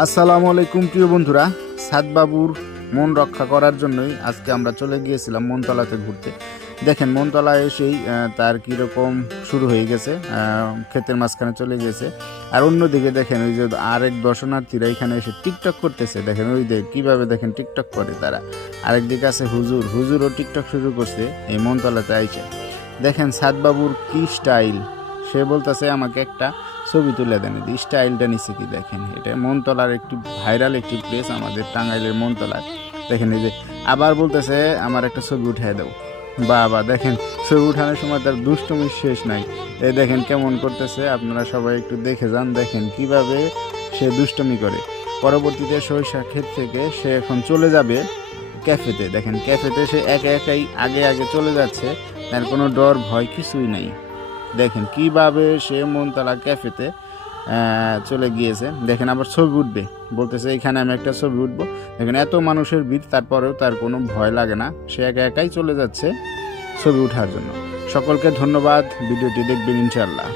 আসসালামু আলাইকুম প্রিয় বন্ধুরা, সাদবাবুর মন রক্ষা করার জন্যই আজকে আমরা চলে গিয়েছিলাম মনতলাতে ঘুরতে। দেখেন মনতলা এসেই তার কীরকম শুরু হয়ে গেছে, ক্ষেতের মাঝখানে চলে গেছে। আর অন্যদিকে দেখেন ওই যে আরেক দর্শনার্থীরা এখানে এসে টিকটক করতেছে। দেখেন ওই যে কীভাবে দেখেন টিকটক করে তারা। আরেকদিকে আছে হুজুরও টিকটক শুরু করছে এই মনতলাতে আইসে। দেখেন সাদবাবুর কি স্টাইল, সে বলতেছে আমাকে একটা ছবি তুলে দেন। স্টাইলটা নিচ্ছে কি দেখেন, এটা মনতলার একটি ভাইরাল একটি প্লেস আমাদের টাঙ্গাইলের মনতলার। দেখেন এই যে আবার বলতেছে আমার একটা ছবি উঠিয়ে দাও। বাবা দেখেন ছবি উঠানোর সময় তার দুষ্টমির শেষ নাই। এই দেখেন কেমন করতেছে, আপনারা সবাই একটু দেখে যান। দেখেন কিভাবে সে দুষ্টমি করে। পরবর্তীতে সরিষা ক্ষেত থেকে সে এখন চলে যাবে ক্যাফেতে। দেখেন ক্যাফেতে সে একা একাই আগে চলে যাচ্ছে, তার কোনো ডর ভয় কিছুই নাই। দেখেন কিভাবে সে মনতলা ক্যাফেতে চলে গিয়েছে। দেখেন আবার ছবি উঠবে, বলতেছে এখানে আমি একটা ছবি উঠবো। দেখেন এত মানুষের ভিড়, তারপরেও তার কোনো ভয় লাগে না, সে একাই চলে যাচ্ছে ছবি ওঠার জন্য। সকলকে ধন্যবাদ, ভিডিওটি দেখবেন ইনশাআল্লাহ।